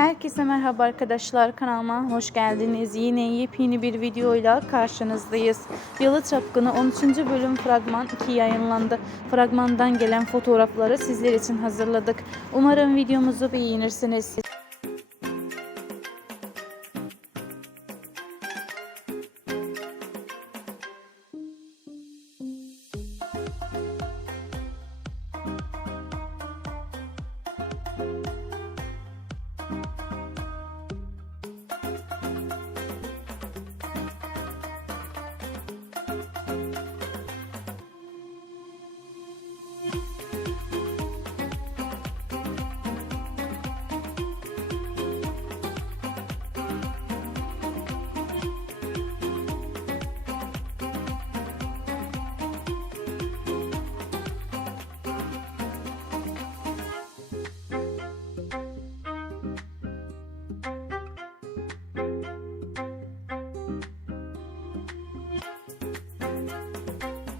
Herkese merhaba arkadaşlar kanalıma hoş geldiniz. Yine yepyeni bir videoyla karşınızdayız. Yalı Çapkını 13. bölüm fragman 2 yayınlandı. Fragmandan gelen fotoğrafları sizler için hazırladık. Umarım videomuzu beğenirsiniz.